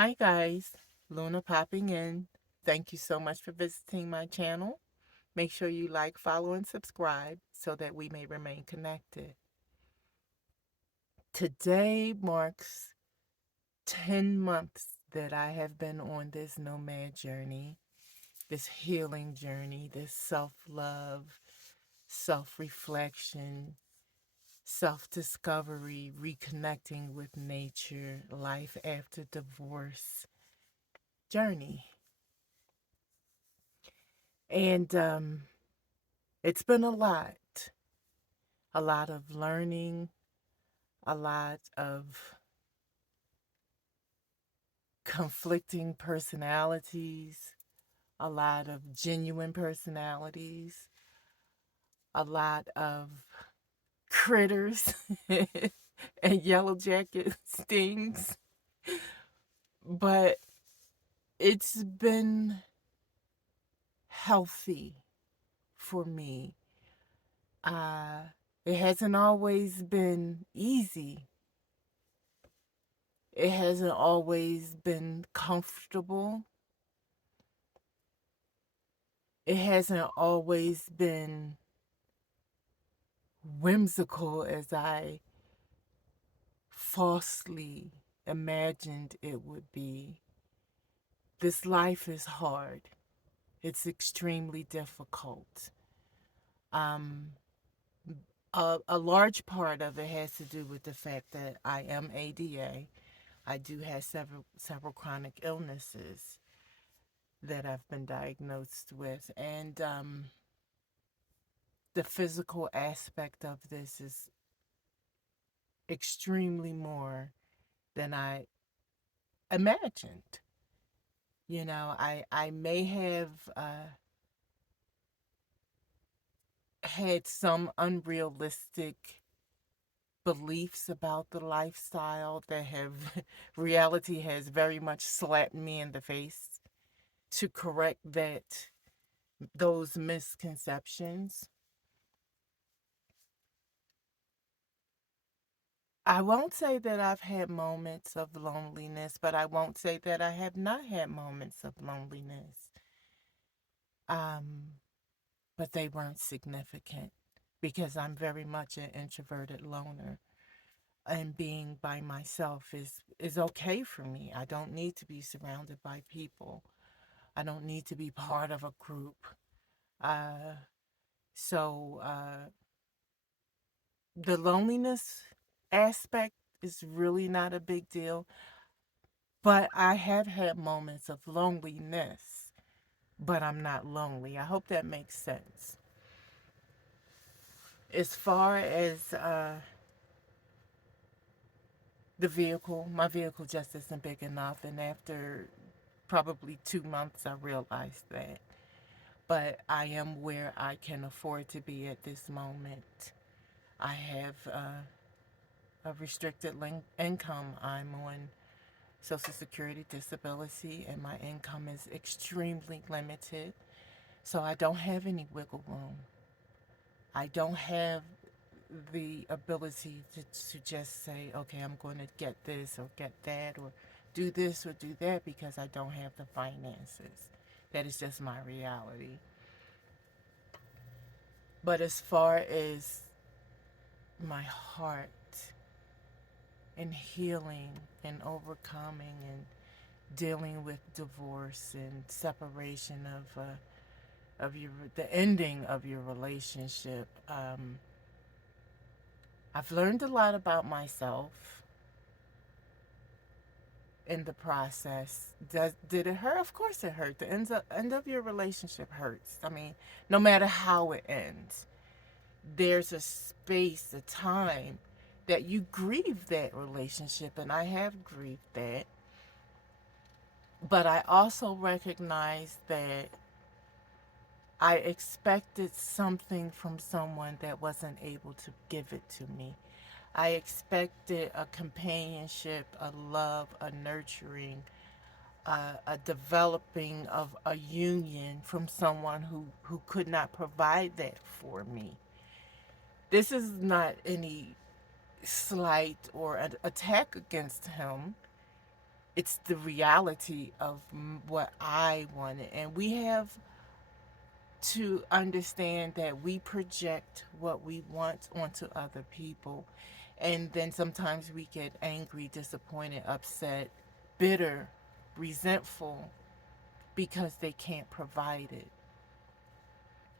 Hi guys, Luna popping in. Thank you so much for visiting my channel. Make sure you like, follow, and subscribe so that we may remain connected. Today marks 10 months that I have been on this nomad journey, this healing journey, this self-love, self-reflection, self-discovery, reconnecting with nature, life after divorce journey. And it's been a lot of learning, a lot of conflicting personalities, a lot of genuine personalities, a lot of critters and yellow jacket stings. But it's been healthy for me. Uh, it hasn't always been easy. It hasn't always been comfortable. It hasn't always been whimsical as I falsely imagined it would be. This life is hard. It's extremely difficult. Um, a large part of it has to do with the fact that I am ADA. I do have several chronic illnesses that I've been diagnosed with, and the physical aspect of this is extremely more than I imagined. I may have had some unrealistic beliefs about the lifestyle that have reality has very much slapped me in the face to correct those misconceptions. I won't say that I've had moments of loneliness, but I won't say that I have not had moments of loneliness. Um, but they weren't significant because I'm very much an introverted loner. And being by myself is okay for me. I don't need to be surrounded by people. I don't need to be part of a group. Uh, so the loneliness aspect is really not a big deal. But I have had moments of loneliness, but I'm not lonely. I hope that makes sense. As far as the vehicle, my vehicle just isn't big enough. And after probably 2 months, I realized that. But I am where I can afford to be at this moment. I have a restricted income. I'm on Social Security disability, and my income is extremely limited. So I don't have any wiggle room. I don't have the ability to just say, okay, I'm going to get this or get that or do this or do that because I don't have the finances. That is just my reality. But as far as my heart and healing and overcoming and dealing with divorce and separation of your the ending of your relationship, I've learned a lot about myself in the process. Did it hurt? Of course it hurt. The end of your relationship hurts. I mean, no matter how it ends, there's a space, a time that you grieve that relationship, and I have grieved that. But I also recognize that I expected something from someone that wasn't able to give it to me. I expected a companionship, a love, a nurturing, a developing of a union from someone who could not provide that for me. This is not any slight or an attack against him. It's the reality of what I wanted. And we have to understand that we project what we want onto other people. And then sometimes we get angry, disappointed, upset, bitter, resentful because they can't provide it.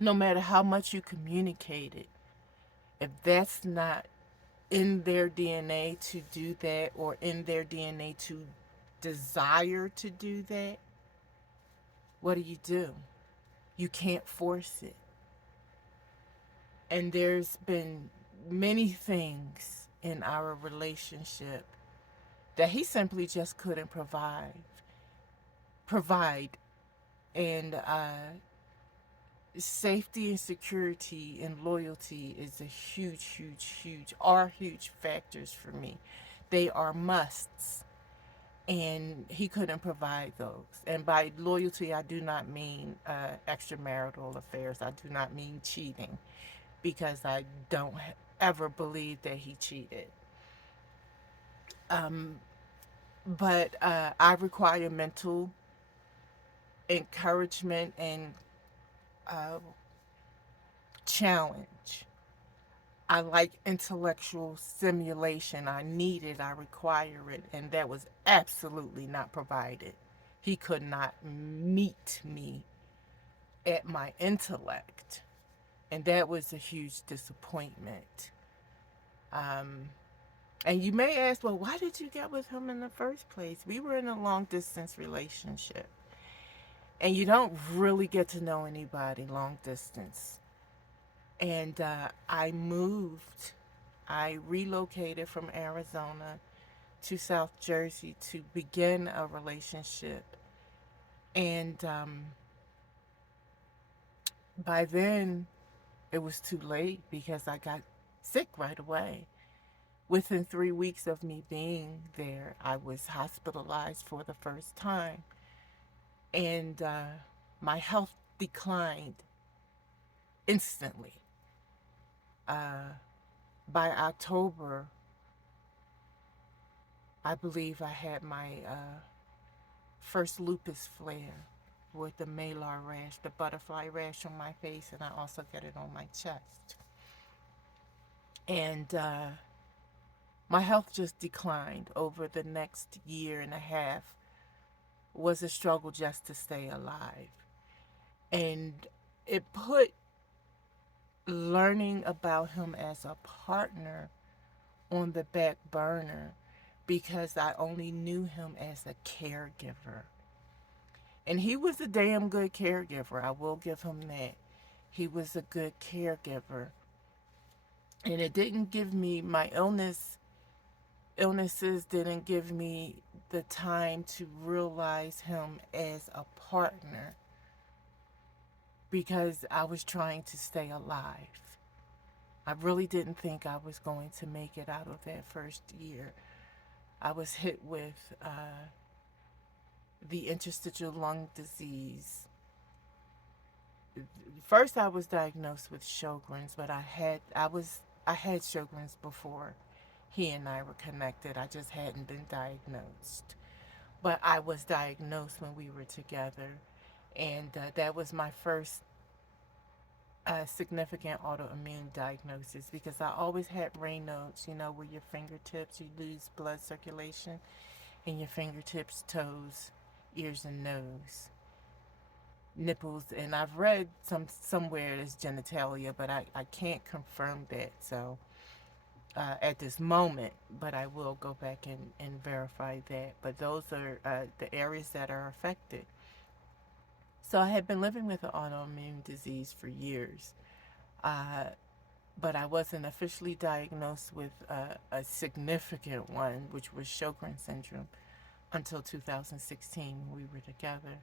No matter how much you communicate it, if that's not in their DNA to do that, or in their DNA to desire to do that, what do? You can't force it. And there's been many things in our relationship that he simply just couldn't provide. And safety and security and loyalty is a are huge factors for me. They are musts, and he couldn't provide those. And by loyalty, I do not mean extramarital affairs. I do not mean cheating, because I don't ever believe that he cheated. Um, but I require mental encouragement and uh, challenge. I like intellectual stimulation. I need it, I require it, and that was absolutely not provided. He could not meet me at my intellect, and that was a huge disappointment. Um, and you may ask, well, why did you get with him in the first place? We were in a long distance relationship, and you don't really get to know anybody long distance. And I relocated from Arizona to South Jersey to begin a relationship. And by then, it was too late because I got sick right away. Within 3 weeks of me being there, I was hospitalized for the first time. And my health declined instantly. Uh, by October, I believe I had my first lupus flare with the malar rash, the butterfly rash on my face, and I also get it on my chest. And my health just declined over the next year and a half. Was a struggle just to stay alive. And it put learning about him as a partner on the back burner because I only knew him as a caregiver. And he was a damn good caregiver. I will give him that. He was a good caregiver. And it didn't give me my illnesses didn't give me the time to realize him as a partner because I was trying to stay alive. I really didn't think I was going to make it out of that first year. I was hit with the interstitial lung disease. First, I was diagnosed with Sjogren's, but I had Sjogren's before he and I were connected. I just hadn't been diagnosed. But I was diagnosed when we were together, and that was my first significant autoimmune diagnosis because I always had Raynaud's, where your fingertips, you lose blood circulation in your fingertips, toes, ears, and nose, nipples. And I've read somewhere it's genitalia, but I can't confirm that. So at this moment, but I will go back and verify that. But those are the areas that are affected. So I had been living with an autoimmune disease for years. Uh, but I wasn't officially diagnosed with a significant one, which was Sjogren's syndrome, until 2016 when we were together.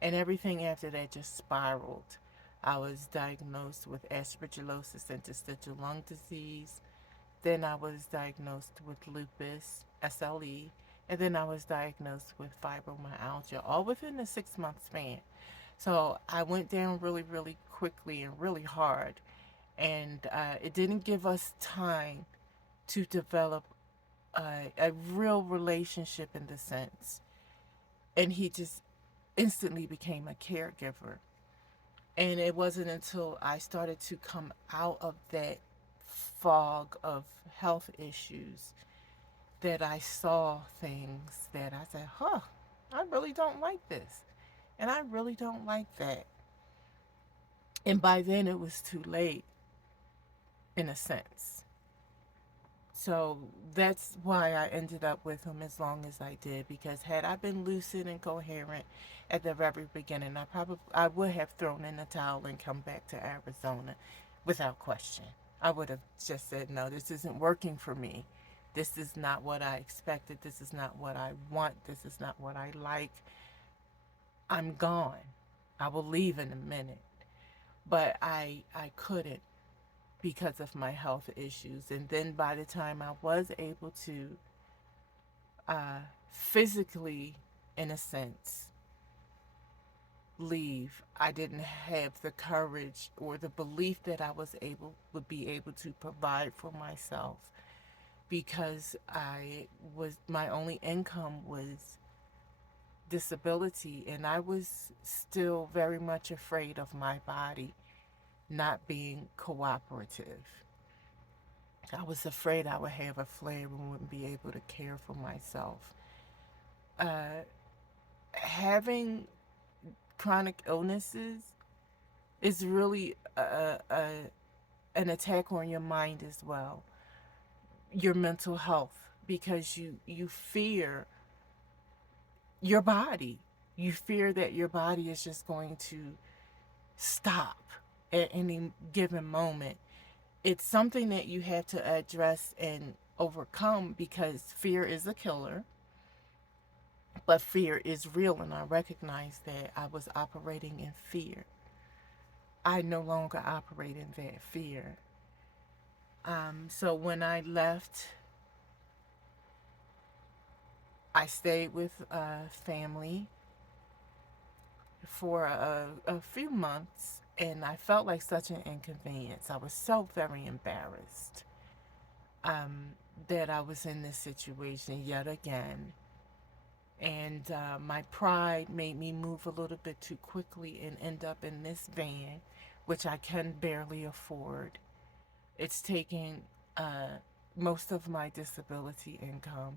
And everything after that just spiraled. I was diagnosed with aspergillosis, interstitial lung disease. Then I was diagnosed with lupus, SLE. And then I was diagnosed with fibromyalgia, all within a 6 month span. So I went down really, really quickly and really hard. And it didn't give us time to develop a real relationship in the sense. And he just instantly became a caregiver. And it wasn't until I started to come out of that fog of health issues that I saw things that I said, huh, I really don't like this. And I really don't like that. And by then it was too late, in a sense. So that's why I ended up with him as long as I did, because had I been lucid and coherent at the very beginning, I would have thrown in the towel and come back to Arizona without question. I would have just said, no, this isn't working for me. This is not what I expected. This is not what I want. This is not what I like. I'm gone. I will leave in a minute. But I couldn't because of my health issues. And then by the time I was able to physically, in a sense, leave, I didn't have the courage or the belief that I would be able to provide for myself, because my only income was disability, and I was still very much afraid of my body not being cooperative. I was afraid I would have a flare and wouldn't be able to care for myself. Uh, Having chronic illnesses is really an attack on your mind as well, your mental health, because you fear your body. You fear that your body is just going to stop at any given moment. It's something that you have to address and overcome, because fear is a killer. But fear is real, and I recognize that I was operating in fear. I no longer operate in that fear. So when I left, I stayed with family for a few months, and I felt like such an inconvenience. I was so very embarrassed um, that I was in this situation yet again. And my pride made me move a little bit too quickly and end up in this van, which I can barely afford. It's taking most of my disability income.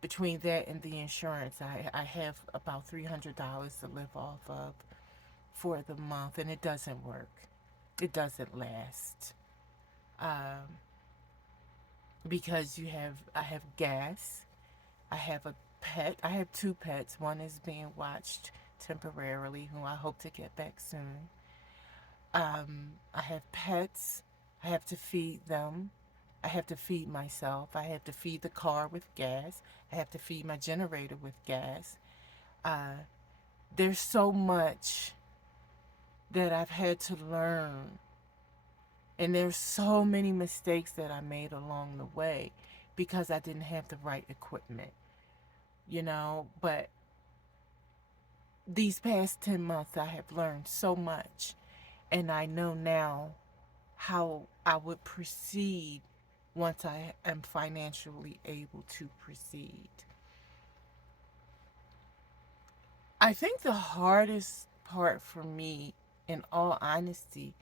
Between that and the insurance, I have about $300 to live off of for the month, and it doesn't work. It doesn't last. Um, because I have gas, I have a pet. I have two pets. One is being watched temporarily, who I hope to get back soon. I have pets. I have to feed them. I have to feed myself. I have to feed the car with gas. I have to feed my generator with gas. Uh, there's so much that I've had to learn. And there's so many mistakes that I made along the way because I didn't have the right equipment, But these past 10 months, I have learned so much. And I know now how I would proceed once I am financially able to proceed. I think the hardest part for me, in all honesty,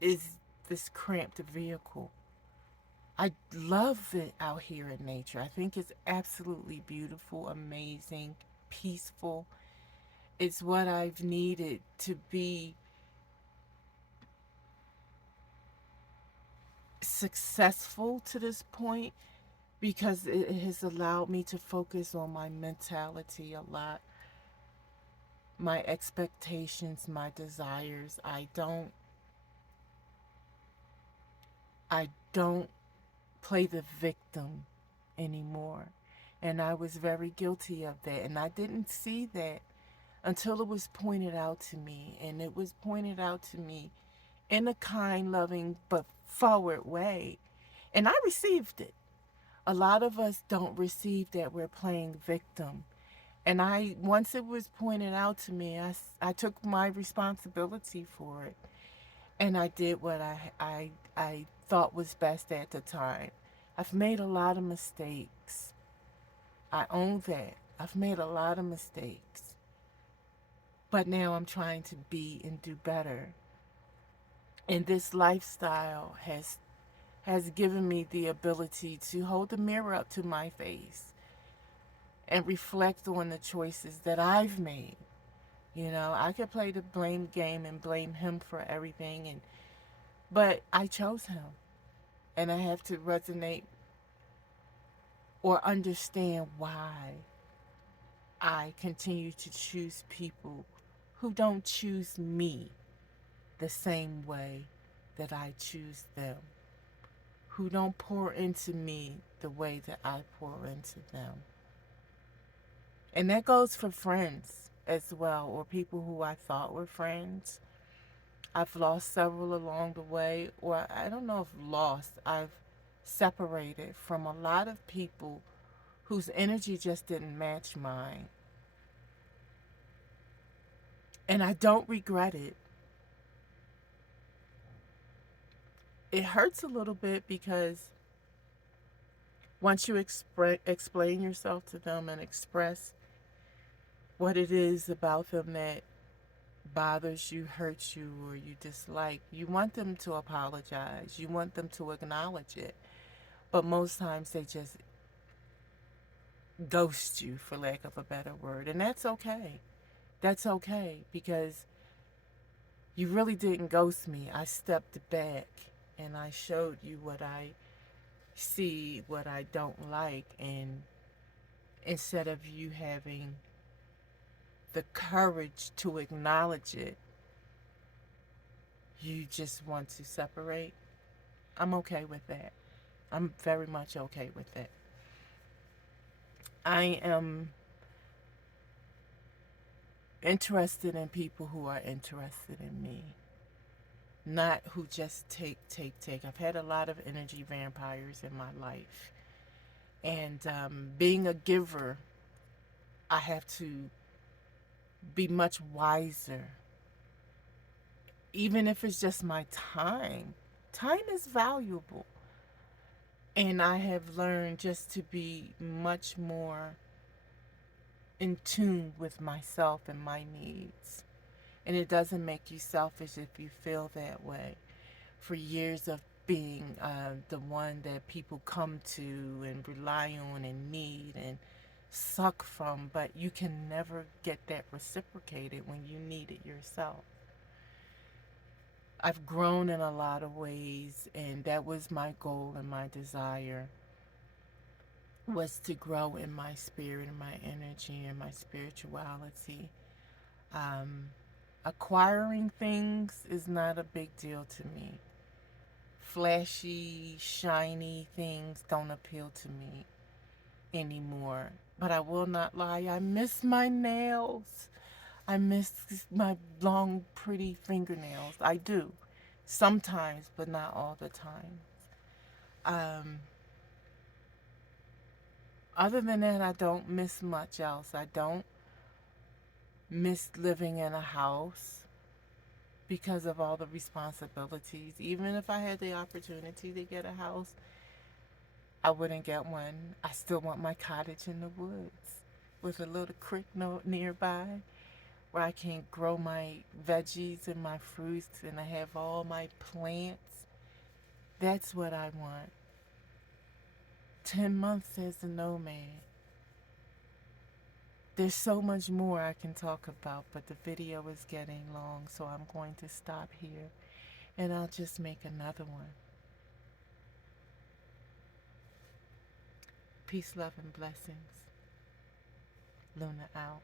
is this cramped vehicle. I love it out here in nature. I think it's absolutely beautiful, amazing, peaceful. It's what I've needed to be successful to this point, because it has allowed me to focus on my mentality a lot, my expectations, my desires. I don't play the victim anymore. And I was very guilty of that. And I didn't see that until it was pointed out to me. And it was pointed out to me in a kind, loving, but forward way. And I received it. A lot of us don't receive that we're playing victim. And once it was pointed out to me, I took my responsibility for it. And I did what I thought was best at the time. I've made a lot of mistakes. I own that. I've made a lot of mistakes, but now I'm trying to be and do better. And this lifestyle has given me the ability to hold the mirror up to my face and reflect on the choices that I've made. You know, I could play the blame game and blame him for everything, and but I chose him. And I have to resonate or understand why I continue to choose people who don't choose me the same way that I choose them, who don't pour into me the way that I pour into them. And that goes for friends as well, or people who I thought were friends. I've lost several along the way, or I don't know if lost, I've separated from a lot of people whose energy just didn't match mine. And I don't regret it. It hurts a little bit because once you explain yourself to them and express what it is about them that bothers you, hurts you, or you dislike, you want them to apologize. You want them to acknowledge it. But most times they just ghost you, for lack of a better word. And that's okay. That's okay because you really didn't ghost me. I stepped back and I showed you what I see, what I don't like. And instead of you having the courage to acknowledge it, you just want to separate. I'm okay with that. I'm very much okay with that. I am interested in people who are interested in me, not who just take. I've had a lot of energy vampires in my life. And being a giver, I have to be much wiser. Even if it's just my time, time is valuable. And I have learned just to be much more in tune with myself and my needs. And it doesn't make you selfish if you feel that way. For years of being the one that people come to and rely on and need and suck from, but you can never get that reciprocated when you need it yourself. I've grown in a lot of ways, and that was my goal and my desire, was to grow in my spirit and my energy and my spirituality. Um, Acquiring things is not a big deal to me. Flashy, shiny things don't appeal to me anymore. But I will not lie, I miss my nails. I miss my long, pretty fingernails. I do. Sometimes, but not all the time. Um, Other than that, I don't miss much else. I don't miss living in a house because of all the responsibilities. Even if I had the opportunity to get a house, I wouldn't get one. I still want my cottage in the woods with a little creek nearby where I can grow my veggies and my fruits and I have all my plants. That's what I want. 10 months as a nomad. There's so much more I can talk about, but the video is getting long, so I'm going to stop here and I'll just make another one. Peace, love, and blessings. Luna out.